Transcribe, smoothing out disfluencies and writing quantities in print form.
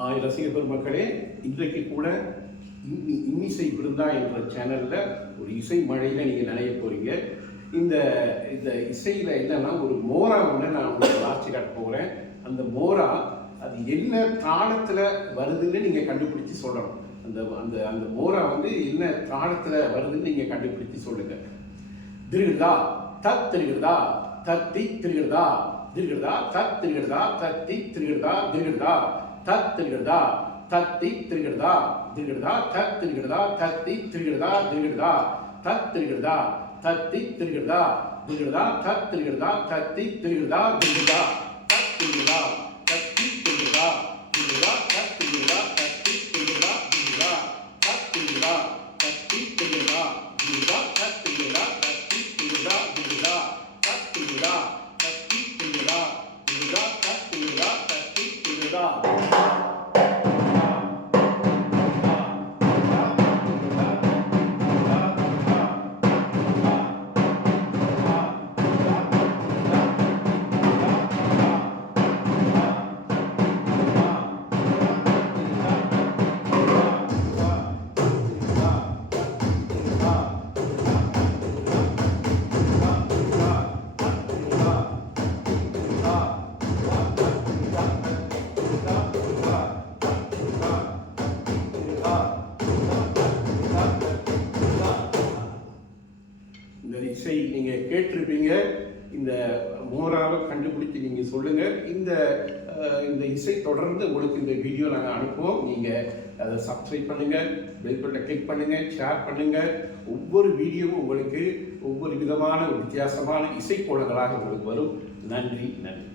ரசிக பெருமக்களே, இன்றைக்கு கூட இன்னிசை விருந்தா என்ற சேனல்ல ஒரு இசை மழையில நீங்க நினைய போறீங்க. இந்த இந்த இசையில என்னன்னா ஒரு மோரா ஒன்று நான் உங்களுக்கு வாசிச்சு காட்ட போகிறேன். அந்த மோரா அது என்ன தாளத்துல வருதுன்னு நீங்க கண்டுபிடிச்சு சொல்லணும். அந்த அந்த அந்த மோரா வந்து என்ன தாளத்துல வருதுன்னு நீங்க கண்டுபிடிச்சு சொல்லுங்க. திருகிருதா தத் திருகிருதா தத்தி திருகிருதா திருகிருதா தத் திருகிருதா தத்தி திருகிருதா திருகிருதா தத் திருகிருதா தத்தி திருகிருதா திருகிருதா தத் திருகிருதா தத்தி திருகிருதா திருகிருதா தத் திருகிருதா தத்தி திருகிருதா திருகிருதா தத் திருகிருதா தத்தி திருகிருதா திருகிருதா தத் திருகிருதா தத்தி திருகிருதா திருகிருதா தத் திருகிருதா தத்தி திருகிருதா திருகிருதா தத் திருகிருதா தத்தி திருகிருதா திருகிருதா தத் திருகிருதா தத்தி திருகிருதா திருகிருதா தத் திருகிருதா தத்தி திருகிருதா திருகிருதா தத் திருகிருதா தத்தி திருகிருதா இந்த இசை நீங்க கேட்டிருப்பீங்க. இந்த மோராவை கண்டுபிடிச்சு நீங்க சொல்லுங்க. இந்த இந்த இசை தொடர்ந்து உங்களுக்கு இந்த வீடியோ நாங்கள் அனுப்புவோம். நீங்க அதை சப்ஸ்கிரைப் பண்ணுங்க, பெல் பட்டனை கிளிக் பண்ணுங்க, ஷேர் பண்ணுங்க. ஒவ்வொரு வீடியோவும் உங்களுக்கு ஒவ்வொரு விதமான வித்தியாசமான இசைக்கோளங்களாக உங்களுக்கு வரும். நன்றி நன்றி.